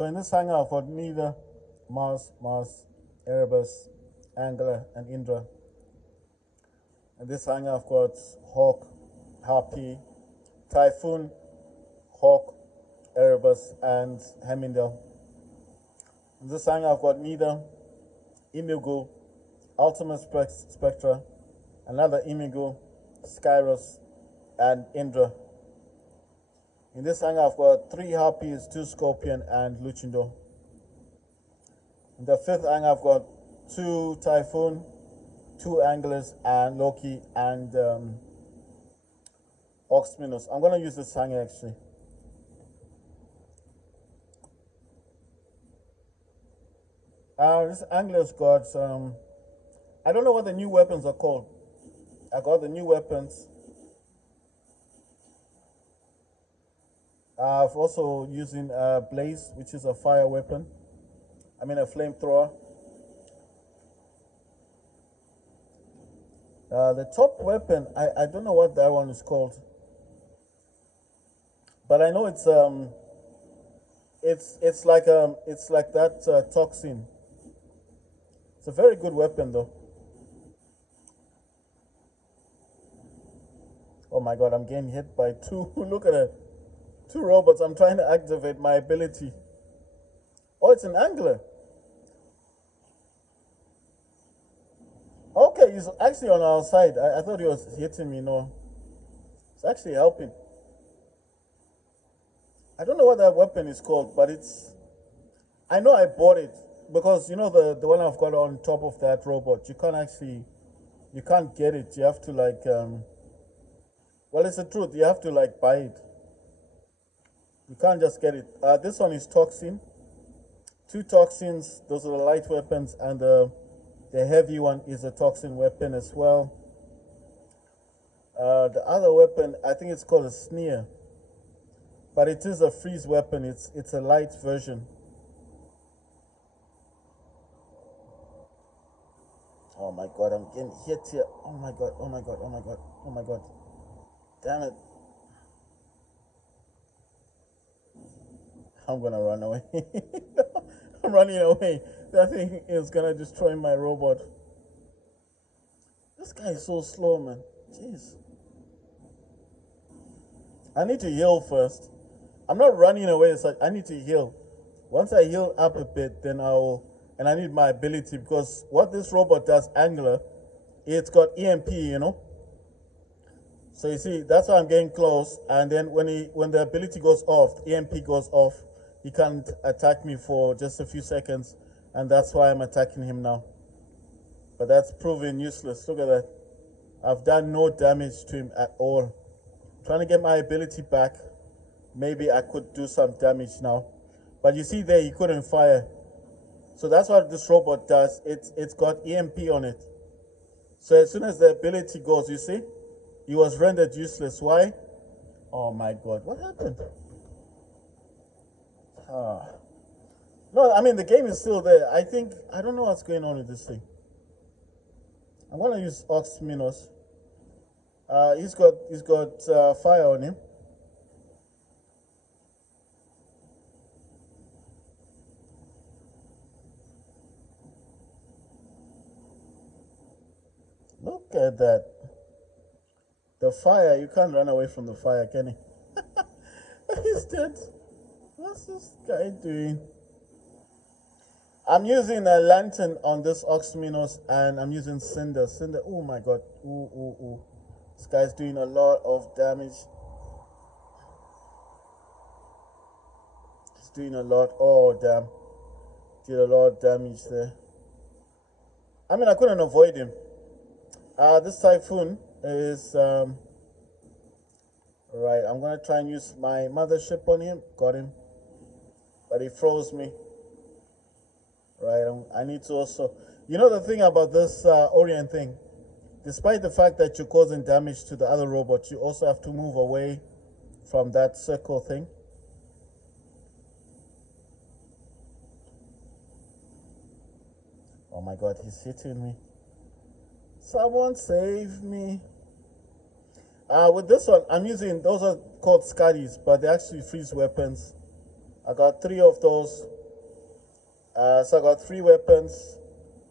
So in this hangar, I've got Neither, Mars, Erebus, Angler, and Indra. In this hangar, I've got Hawk, Harpy, Typhoon, Hawk, Erebus, and Hemingdale. In this hangar, I've got Neither, Imigo, Ultimate Spectra, another Imigo, Skyros, and Indra. In this hangar, I've got 3 Harpies, 2 Scorpion, and Luchindo. In the 5th hangar, I've got 2 Typhoon, 2 Anglers, and Loki, and Oxminus. I'm going to use this hangar actually. This Angler's got I don't know what the new weapons are called. I got the new weapons. I've also using Blaze, which is a fire weapon. I mean a flamethrower. The top weapon, I don't know what that one is called, but I know it's like that toxin. It's a very good weapon though. Oh my god, I'm getting hit by 2. Look at it. 2 robots. I'm trying to activate my ability. Oh, it's an angler. Okay, he's actually on our side. I thought he was hitting me. No, it's actually helping. I don't know what that weapon is called, but it's. I know I bought it because you know the one I've got on top of that robot. You can't get it. You have to like well, it's the truth. You have to like buy it. You can't just get it. This one is toxin. 2 toxins. Those are the light weapons, and the heavy one is a toxin weapon as well. The other weapon, I think it's called a sneer, but it is a freeze weapon. It's a light version. Oh my god, I'm getting hit here. Oh my god, oh my god, oh my god, oh my god. Damn it. I'm gonna run away. I'm running away. That thing is gonna destroy my robot. This guy is so slow, man. Jeez. I need to heal first. I'm not running away, so I need to heal. Once I heal up a bit, then and I need my ability, because what this robot does, Angler, it's got EMP, you know. So you see, that's why I'm getting close, and then when the ability goes off, EMP goes off, he can't attack me for just a few seconds, and that's why I'm attacking him now. But that's proven useless. Look at that. I've done no damage to him at all. Trying to get my ability back. Maybe I could do some damage now. But you see there, he couldn't fire. So that's what this robot does. It's got EMP on it. So as soon as the ability goes, you see, he was rendered useless. Why? Oh my god, what happened? No, I mean the game is still there. I don't know what's going on with this thing. I'm gonna use Oxminus. He's got fire on him. Look at that. The fire, you can't run away from the fire, can you? He's dead. What's this guy doing? I'm using a lantern on this Oxminus, and I'm using Cinder. Cinder, oh my god. Ooh, ooh, ooh. This guy's doing a lot of damage. He's doing a lot. Oh, damn. Did a lot of damage there. I mean, I couldn't avoid him. This Typhoon is... Right, I'm going to try and use my mothership on him. Got him. But he froze me. Right, I need to also... You know the thing about this Orient thing? Despite the fact that you're causing damage to the other robot, you also have to move away from that circle thing. Oh my god, he's hitting me. Someone save me. With this one, I'm using, those are called Scuddies, but they're actually freeze weapons. I got three of those. So I got three weapons,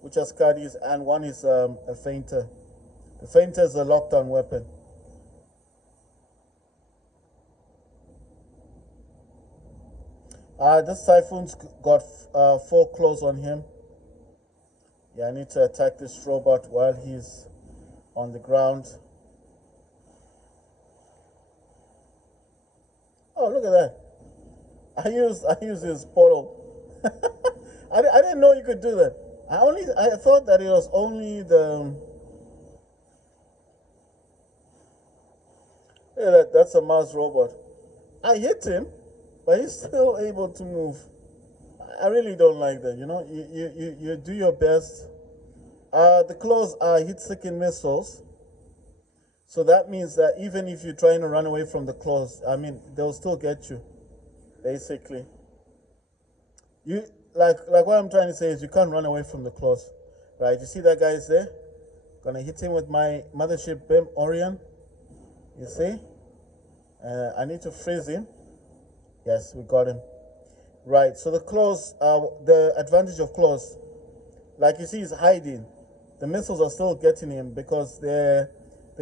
which are Scuddies, and one is a Feinter. The Feinter is a lockdown weapon. This Typhoon's got four claws on him. Yeah, I need to attack this robot while he's on the ground. Oh, look at that. I used his portal. I didn't know you could do that. I thought that it was only the. Yeah, that's a Mars robot. I hit him, but he's still able to move. I really don't like that. You know, you do your best. The claws are hit-seeking missiles, so that means that even if you're trying to run away from the claws, I mean, they'll still get you. Basically, you like what I'm trying to say is you can't run away from the claws, right? You see that guy is there? Gonna hit him with my mothership beam Orion. You see? I need to freeze him. Yes, we got him. Right. So the claws, the advantage of claws, like you see, he's hiding. The missiles are still getting him because they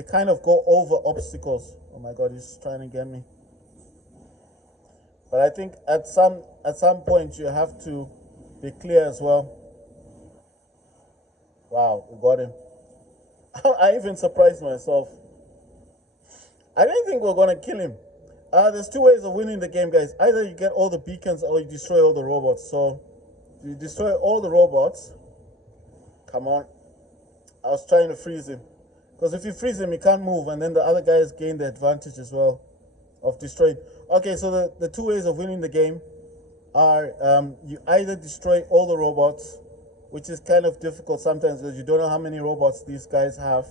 kind of go over obstacles. Oh my God, he's trying to get me. But I think at some point you have to be clear as well. Wow, we got him. I even surprised myself. I didn't think we were gonna kill him. There's two ways of winning the game, guys. Either you get all the beacons or you destroy all the robots. So you destroy all the robots. Come on. I was trying to freeze him. Because if you freeze him, he can't move, and then the other guys gain the advantage as well of destroying. Okay, so the two ways of winning the game are you either destroy all the robots, which is kind of difficult sometimes because you don't know how many robots these guys have,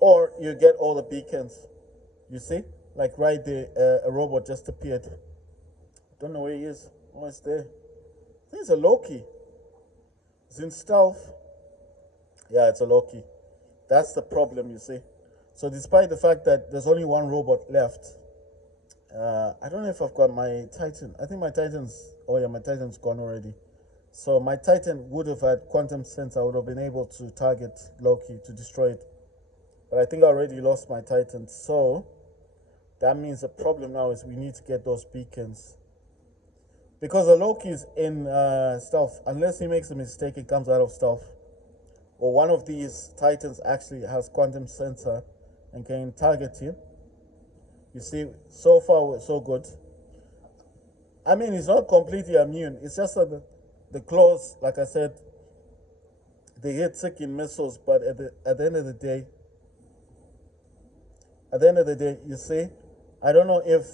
or you get all the beacons. You see? Like right there, a robot just appeared. Don't know where he is. Oh, it's there. I think it's a Loki. It's in stealth. Yeah, it's a Loki. That's the problem, you see. So despite the fact that there's only one robot left, I don't know if I've got my Titan. I think my Titan's, oh yeah, my Titan's gone already. So my Titan would have had quantum sense. I would have been able to target Loki to destroy it. But I think I already lost my Titan. So that means the problem now is we need to get those beacons. Because the Loki's in stealth, unless he makes a mistake, it comes out of stealth. Or one of these Titans actually has quantum sensor and can target him. You see, so far so good. I mean, he's not completely immune. It's just that the claws, like I said, they hit seeking missiles. But at the end of the day, you see, I don't know if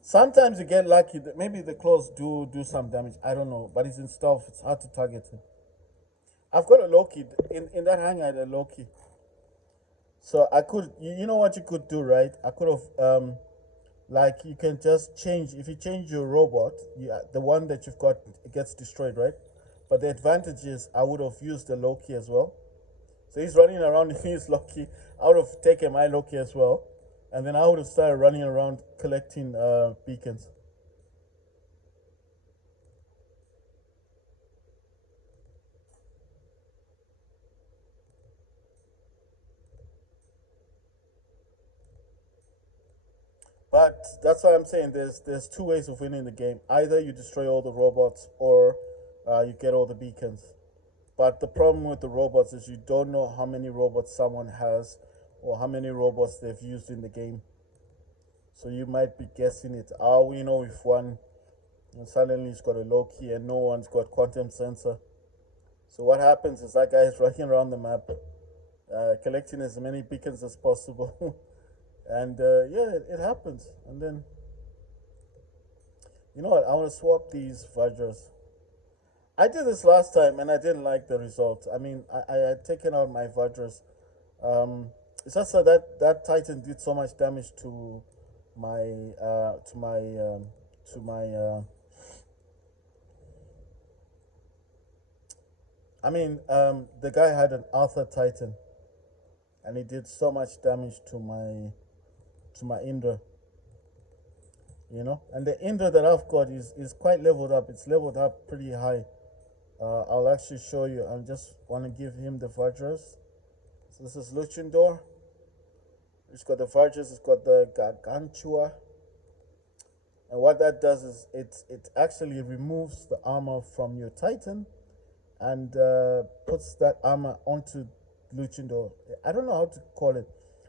sometimes you get lucky that maybe the claws do some damage. I don't know, but he's in stealth. It's hard to target him. I've got a Loki in that hangar. I had a Loki, so I could. You know what you could do, right? I could have like you can just change. If you change your robot, the one that you've got gets destroyed, right? But the advantage is I would have used the Loki as well. So he's running around. If he's Loki, I would have taken my Loki as well, and then I would have started running around collecting beacons. But that's why I'm saying there's two ways of winning the game. Either you destroy all the robots, or you get all the beacons. But the problem with the robots is you don't know how many robots someone has, or how many robots they've used in the game. So you might be guessing it. We know if one and suddenly he's got a Loki and no one's got quantum sensor. So what happens is that guy is running around the map, collecting as many beacons as possible. And yeah, it happens. And then, you know what? I want to swap these Vajras. I did this last time and I didn't like the result. I mean, I had taken out my Vajras. It's just that Titan did so much damage to my to my to my I mean, the guy had an Arthur Titan, and he did so much damage to my Indra. And the Indra that I've got is quite leveled up. It's leveled up pretty high. I'll actually show you. I just want to give him the Vajras. So this is Luchindor. It's got the Vajras. It's got the Gargantua. And what that does is it actually removes the armor from your Titan and puts that armor onto Luchindor. I don't know how to call it.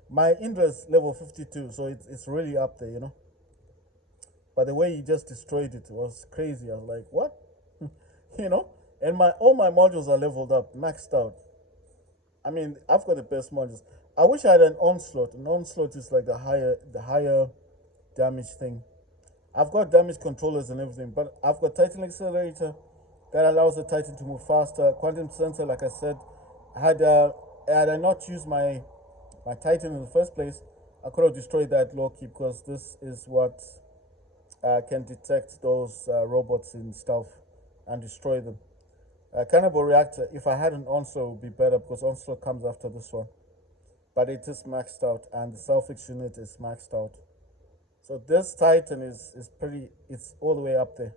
My Indra's level 52, so it's really up there. But the way he just destroyed it was crazy. I was like, what? you know? And all my modules are leveled up, maxed out. I mean, I've got the best modules. I wish I had an onslaught. An onslaught is like the higher damage thing. I've got damage controllers and everything, but I've got Titan Accelerator that allows the Titan to move faster. Quantum Sensor, like I said, had I not used my Titan in the first place, I could have destroyed that low key because this is what can detect those robots in stealth and destroy them. Cannibal Reactor, if I had an Onslaught, would be better because Onslaught comes after this one. But it is maxed out and the Selfish unit is maxed out. So this Titan is pretty, it's all the way up there.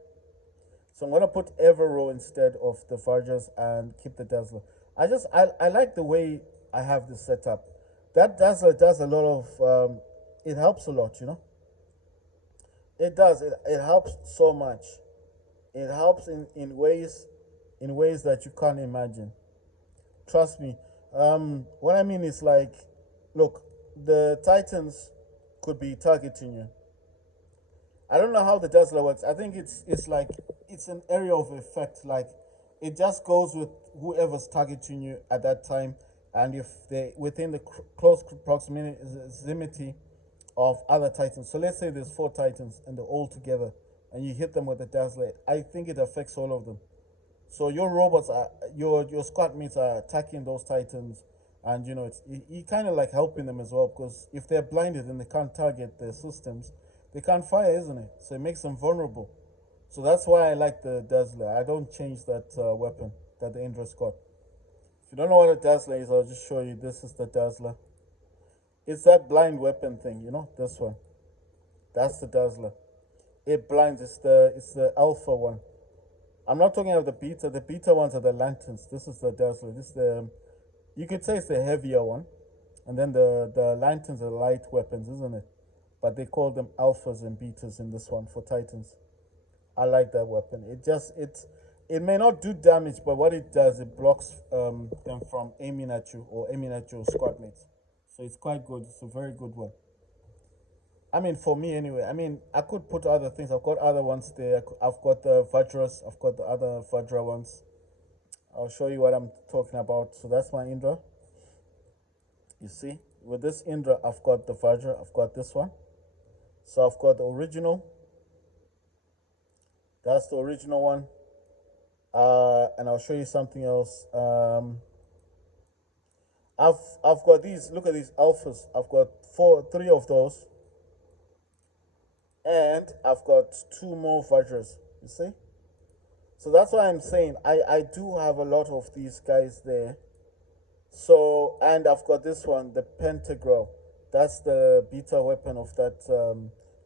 So I'm gonna put Evero instead of the Vargas and keep the Dazzler. I like the way I have this set up. That Dazzler does a lot of it helps a lot. It does. It helps so much. It helps in ways that you can't imagine. Trust me. What I mean is like, look, the Titans could be targeting you. I don't know how the Dazzler works. I think it's like it's an area of effect. Like it just goes with whoever's targeting you at that time, and if they within the close proximity of other Titans. So let's say there's 4 Titans and they're all together, and you hit them with the Dazzler. I think it affects all of them. So your robots are your squad mates are attacking those Titans, and it's you kind of like helping them as well because if they're blinded and they can't target their systems, they can't fire, isn't it? So it makes them vulnerable. So that's why I like the Dazzler. I don't change that weapon that the Indra got. If you don't know what a Dazzler is, I'll just show you. This is the Dazzler. It's that blind weapon thing, this one. That's the Dazzler. It blinds. It's the alpha one. I'm not talking about the beta. The beta ones are the lanterns. This is the Dazzler. This is the you could say it's the heavier one, and then the lanterns are light weapons, isn't it? But they call them alphas and betas in this one for Titans. I like that weapon. It may not do damage, but what it does, it blocks them from aiming at you or aiming at your squad mates. So it's quite good. It's a very good one. I mean, for me anyway. I mean, I could put other things. I've got other ones there. I've got the Vajras. I've got the other Vajra ones. I'll show you what I'm talking about. So that's my Indra. You see, with this Indra, I've got the Vajra. I've got this one. So I've got the original. That's the original one. And I'll show you something else. I've got these. Look at these alphas. I've got three of those, and I've got 2 more Vajras. You see. So that's why I'm saying I do have a lot of these guys there. So and I've got this one, the Pentagram. That's the beta weapon of that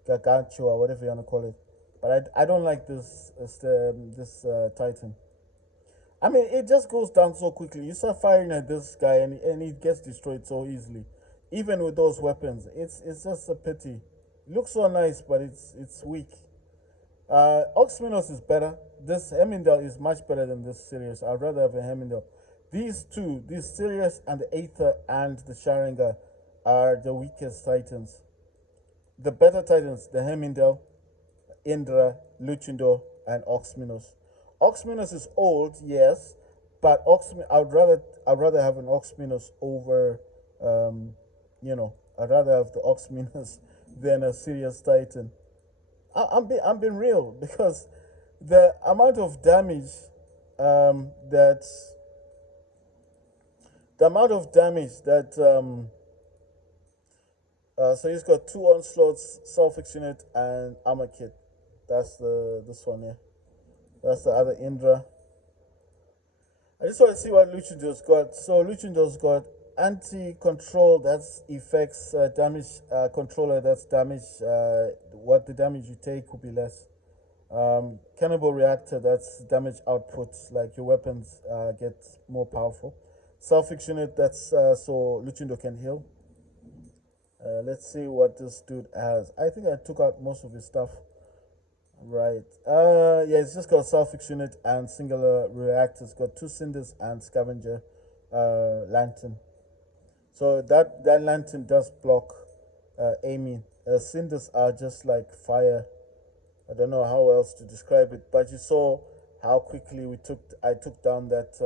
Gargantua, whatever you wanna call it. But I don't like this Titan. I mean, it just goes down so quickly. You start firing at this guy, and it gets destroyed so easily. Even with those weapons, it's just a pity. It looks so nice, but it's weak. Oxminos is better. This Hemindal is much better than this Sirius. I'd rather have a Hemindal. These two, this Sirius and the Aether and the Sharinga, are the weakest Titans. The better Titans, the Hemindal, Indra, Luchindor, and Oxminos. Oxminos is old, yes, but I'd rather have an Oxminos over, I'd rather have the Oxminos than a Sirius Titan. I'm being real because the amount of damage that the amount of damage that so he's got 2 onslaughts, self-fix unit, and armor kit. That's this one here. That's the other Indra. I just want to see what Luchindor's got. So Luchindor's got anti-control, that's effects damage controller, that's damage. What the damage you take will be less. Cannibal reactor, that's damage output, like your weapons get more powerful. Self-fix unit, that's so Luchindo can heal. Let's see what this dude has. I think I took out most of his stuff. Right. Yeah, it's just got self-fix unit and singular reactor. It's got two cinders and scavenger lantern. So that lantern does block aiming. Cinders are just like fire. I don't know how else to describe it, but you saw how quickly I took down that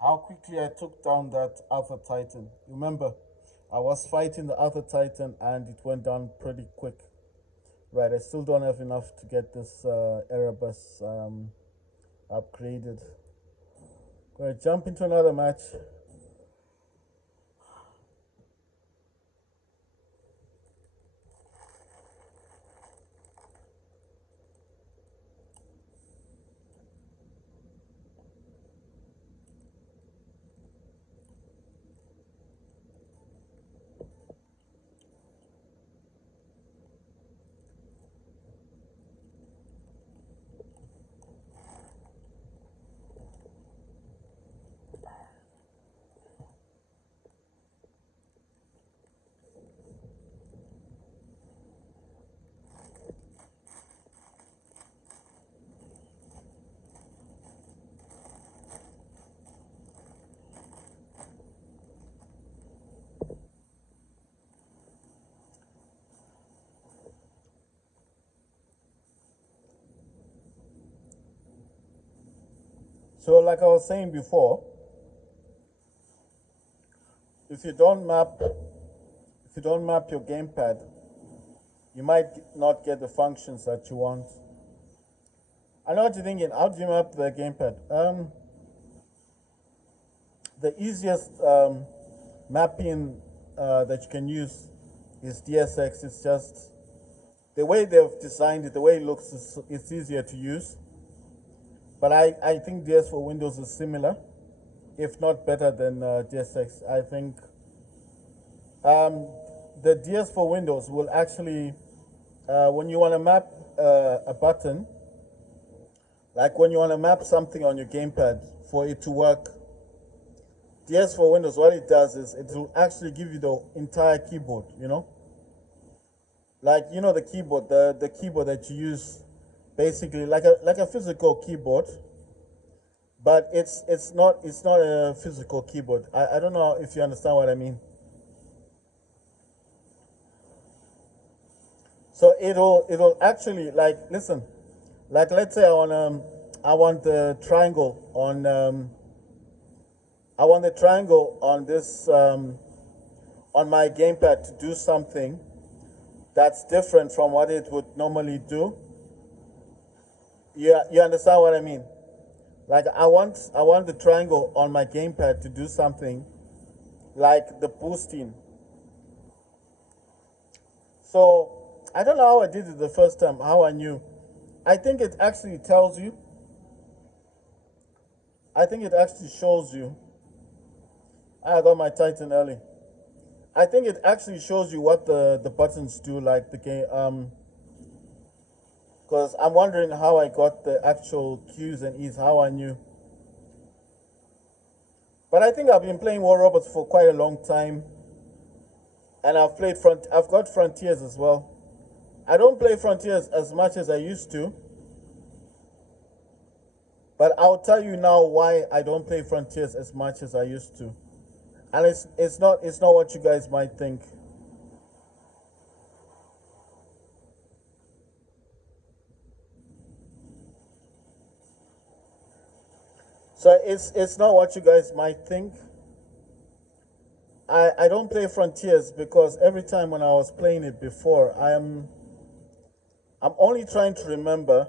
how quickly I took down that other titan. Remember, I was fighting the other titan and it went down pretty quick. Right, I still don't have enough to get this Erebus upgraded. Gonna jump into another match. So, like I was saying before, if you don't map, if you don't map your gamepad, you might not get the functions that you want. I know what you're thinking. How do you map the gamepad? The easiest mapping that you can use is DSX. It's just the way they've designed it, the way it looks, it's easier to use. But I think DS for Windows is similar, if not better than DSX. I think the DS for Windows will actually, when you want to map a button, like when you want to map something on your gamepad for it to work, DS for Windows, what it does is it will actually give you the entire keyboard, you know? Like, you know, the keyboard, the keyboard that you use basically like a physical keyboard, but it's not a physical keyboard. I don't know if you understand what I mean. So it'll actually, like, listen, like, let's say I want the triangle on I want the triangle on this on my gamepad to do something that's different from what it would normally do. You understand what I mean? Like, I want the triangle on my gamepad to do something like the boosting. So I don't know how I did it the first time, how I knew. I think it actually tells you. I think it actually shows you. I got my Titan early. I think it actually shows you what the buttons do, like the game. Because I'm wondering how I got the actual Q's and E's, how I knew. But I think I've been playing War Robots for quite a long time, and I've got Frontiers as well. I don't play Frontiers as much as I used to, but I'll tell you now why I don't play Frontiers as much as I used to. And it's not what you guys might think. So it's not what you guys might think. I don't play Frontiers because every time when I was playing it before, I'm only trying to remember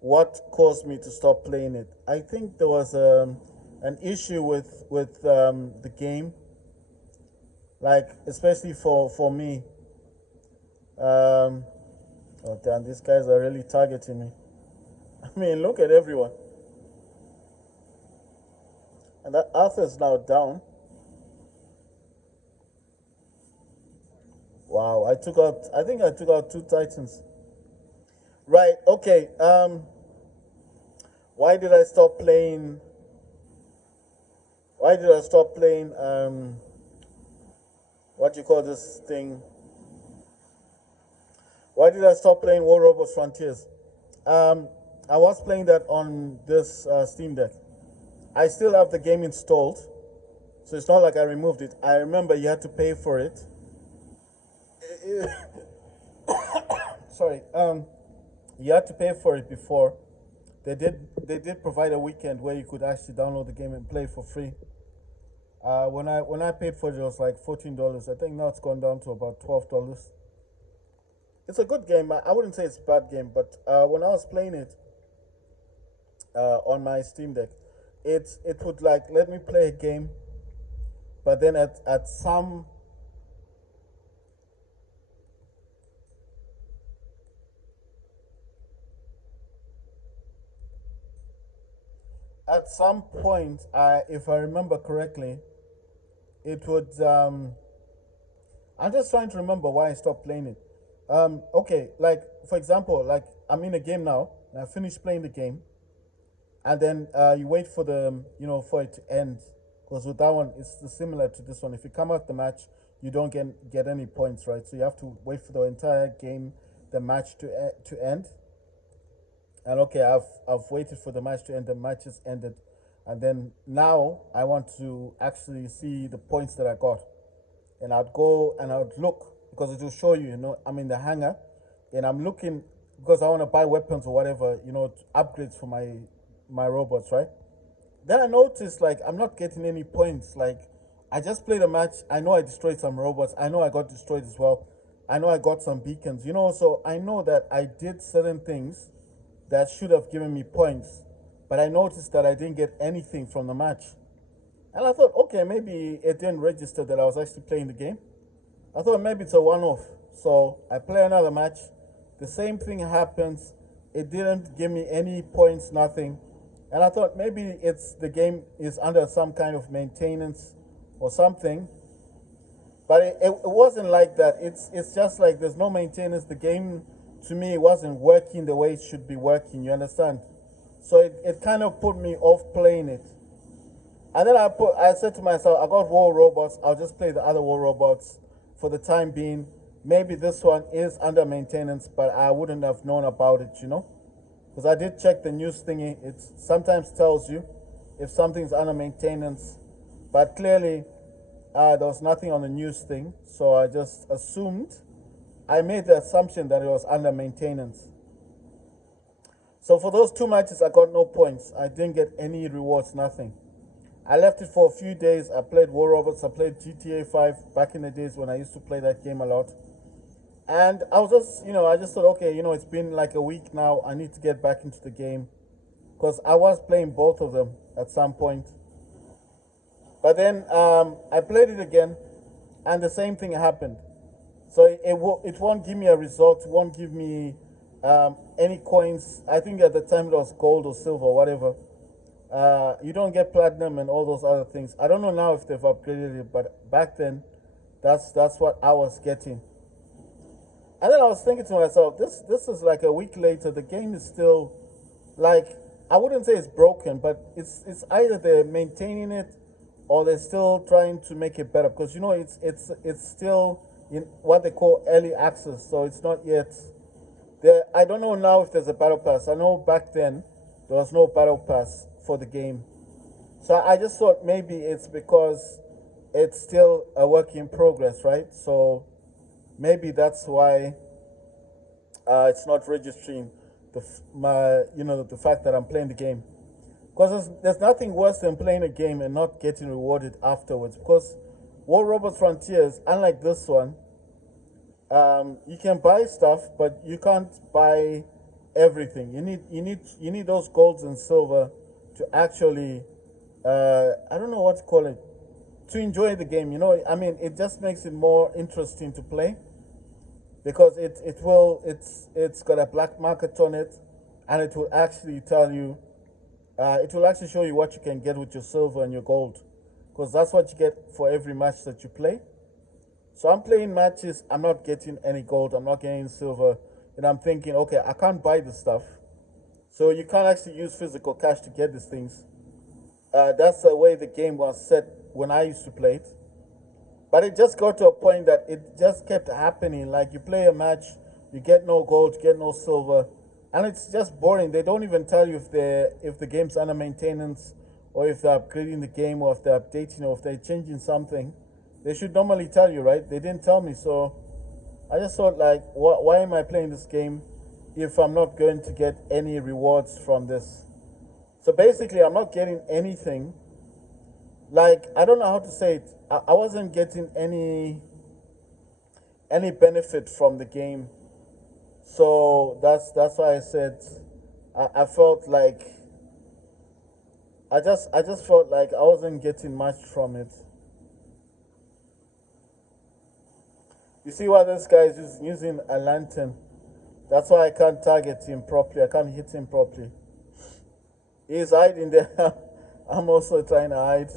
what caused me to stop playing it. I think there was an issue with the game, like especially for me. Oh damn, these guys are really targeting me. I mean, look at everyone. And that Arthur is now down. Wow, I think I took out two Titans. Right, okay. Why did I stop playing? Why did I stop playing? What do you call this thing? Why did I stop playing War Robots Frontiers? Um, I was playing that on this Steam Deck. I still have the game installed, so it's not like I removed it. I remember you had to pay for it. Sorry. You had to pay for it before. They did provide a weekend where you could actually download the game and play for free. When I paid for it, it was like $14. I think now it's gone down to about $12. It's a good game. I wouldn't say it's a bad game, but when I was playing it on my Steam Deck, it would like let me play a game, but then at some point, if I remember correctly, it would. I'm just trying to remember why I stopped playing it. Okay, like for example, like I'm in a game now, and I finished playing the game, and then you wait for for it to end, because with that one it's similar to this one. If you come out the match, you don't get any points, right? So you have to wait for the entire game, the match to end. And okay, I've waited for the match to end. The match has ended, and then now I want to actually see the points that I got, and I'd go and I'd look because it will show you. I'm in the hangar, and I'm looking because I want to buy weapons or whatever. Upgrades for my robots, right? Then I noticed like I'm not getting any points. Like I just played a match. I know I destroyed some robots. I know I got destroyed as well. I know I got some beacons. So I know that I did certain things that should have given me points, but I noticed that I didn't get anything from the match. And I thought, okay, maybe it didn't register that I was actually playing the game. I thought maybe it's a one off. So I play another match. The same thing happens. It didn't give me any points, nothing. And I thought maybe it's the game is under some kind of maintenance or something. But it wasn't like that. It's just like there's no maintenance. The game to me wasn't working the way it should be working. You understand? So it kind of put me off playing it. And then I said to myself, I got War Robots. I'll just play the other War Robots for the time being. Maybe this one is under maintenance, but I wouldn't have known about it. Because I did check the news thingy. It sometimes tells you if something's under maintenance, but clearly there was nothing on the news thing. So I just assumed. I made the assumption that it was under maintenance. So for those two matches, I got no points. I didn't get any rewards, nothing. I left it for a few days. I played War Robots. I played GTA 5 back in the days when I used to play that game a lot. And I was I just thought, okay, it's been like a week now. I need to get back into the game because I was playing both of them at some point. But then I played it again, and the same thing happened. So it won't give me a result. It won't give me any coins. I think at the time it was gold or silver or whatever. You don't get platinum and all those other things. I don't know now if they've upgraded it, but back then, that's what I was getting. And then I was thinking to myself, this is like a week later. The game is still like I wouldn't say it's broken, but it's either they're maintaining it or they're still trying to make it better because it's still in what they call early access, so it's not yet there. I don't know now if there's a battle pass. I know back then there was no battle pass for the game, so I just thought maybe it's because it's still a work in progress, right? So maybe that's why it's not registering the fact that I'm playing the game. Because there's nothing worse than playing a game and not getting rewarded afterwards. Because War Robots Frontiers, unlike this one, you can buy stuff, but you can't buy everything. You need those golds and silver to actually I don't know what to call it, to enjoy the game. It just makes it more interesting to play because it's got a black market on it, and it will actually tell you It will actually show you what you can get with your silver and your gold, because that's what you get for every match that you play. So I'm playing matches, I'm not getting any gold, I'm not getting silver, and I'm thinking, okay, I can't buy this stuff. So you can't actually use physical cash to get these things. That's the way the game was set when I used to play it. But it just got to a point that it just kept happening. Like you play a match, you get no gold, you get no silver, and it's just boring. They don't even tell you if the game's under maintenance, or if they're upgrading the game, or if they're updating, or if they're changing something. They should normally tell you, right? They didn't tell me, so I just thought like, why am I playing this game if I'm not going to get any rewards from this? So basically, I'm not getting anything. Like I don't know how to say it. I wasn't getting any benefit from the game. So that's why I said I felt like I just felt like I wasn't getting much from it. You see why this guy is just using a lantern. That's why I can't target him properly. I can't hit him properly. He's hiding there. I'm also trying to hide.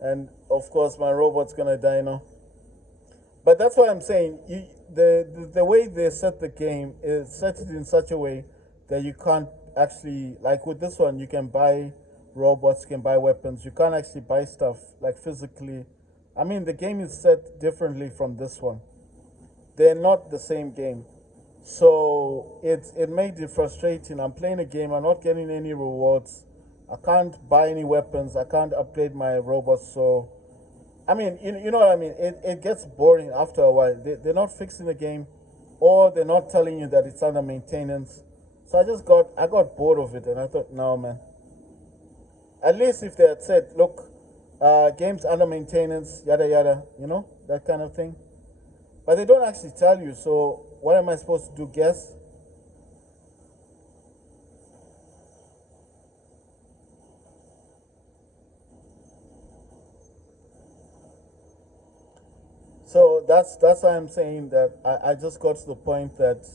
And of course my robot's gonna die now. But that's why I'm saying the way they set the game is set it in such a way that you can't actually, like with this one, you can buy robots, you can buy weapons. You can't actually buy stuff like physically. I mean, the game is set differently from this one. They're not the same game. So it made it frustrating. I'm playing a game, I'm not getting any rewards. I can't buy any weapons, I can't upgrade my robots. So I mean, you know what I mean? It gets boring after a while. They're not fixing the game, or they're not telling you that it's under maintenance. So I got bored of it, and I thought, no, man. At least if they had said, look, games under maintenance, yada yada, that kind of thing. But they don't actually tell you. So what am I supposed to do? Guess? So that's why I'm saying that I just got to the point that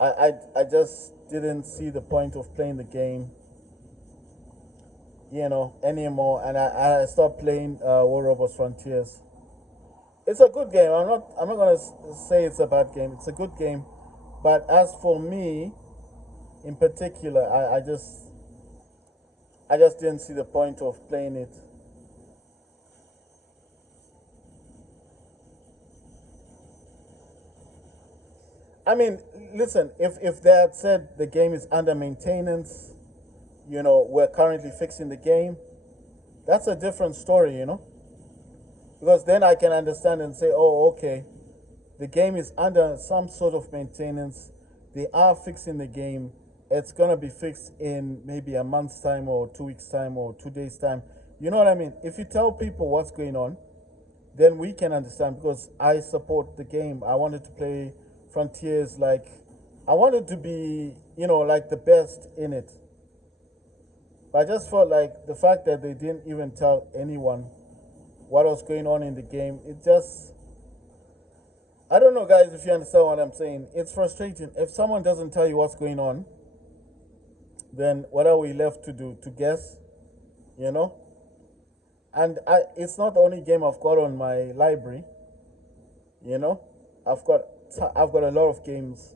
I just didn't see the point of playing the game, anymore, and I stopped playing War Robots Frontiers. It's a good game. I'm not gonna say it's a bad game. It's a good game, but as for me in particular, I just didn't see the point of playing it. I mean, listen, if they had said the game is under maintenance, we're currently fixing the game, that's a different story. Because then I can understand and say, oh, okay, the game is under some sort of maintenance. They are fixing the game. It's going to be fixed in maybe a month's time, or 2 weeks' time, or 2 days' time. You know what I mean? If you tell people what's going on, then we can understand, because I support the game. I wanted to play Frontiers, like I wanted to be, like the best in it. But I just felt like the fact that they didn't even tell anyone what was going on in the game, it just, I don't know, guys, if you understand what I'm saying. It's frustrating. If someone doesn't tell you what's going on, then what are we left to do? To guess, you know? And it's not the only game I've got on my library, you know? I've got I've got a lot of games.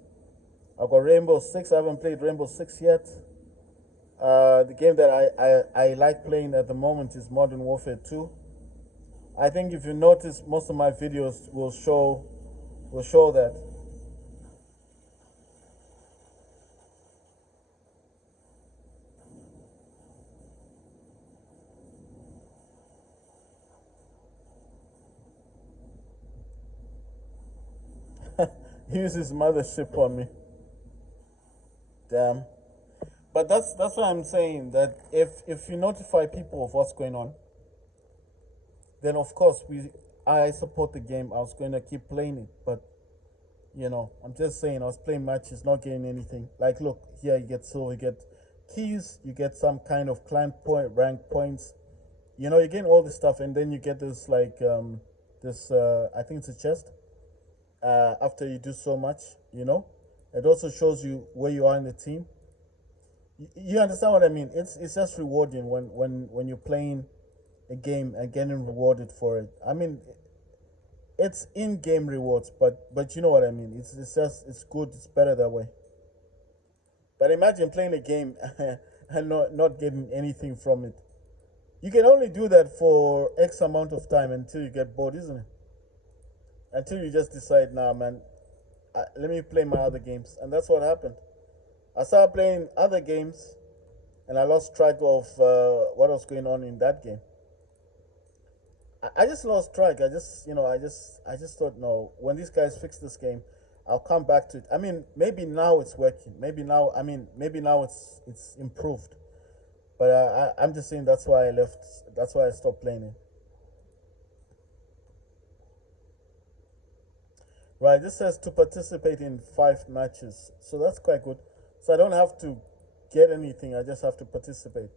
I've got Rainbow Six. I haven't played Rainbow Six yet. The game that I like playing at the moment is Modern Warfare 2. I think if you notice, most of my videos will show that. He uses mothership on me. Damn. But that's what I'm saying. That if you notify people of what's going on, then of course I support the game. I was going to keep playing it, but I'm just saying, I was playing matches, not getting anything. Like, look here, you get silver, you get keys, you get some kind of clan point, rank points. You're getting all this stuff, and then you get this like this. I think it's a chest. After you do so much, it also shows you where you are in the team. You understand what I mean? It's just rewarding when you're playing a game and getting rewarded for it. I mean, it's in-game rewards, but you know what I mean. It's just it's good. It's better that way. But imagine playing a game and not getting anything from it. You can only do that for X amount of time until you get bored, isn't it? Until you just decide, nah, man, let me play my other games, and that's what happened. I started playing other games, and I lost track of what was going on in that game. I just lost track. I just thought, no, when these guys fix this game, I'll come back to it. I mean, maybe now it's working. Maybe now it's improved. But I'm just saying that's why I left. That's why I stopped playing it. Right. This says to participate in 5 matches, so that's quite good. So I don't have to get anything. I just have to participate.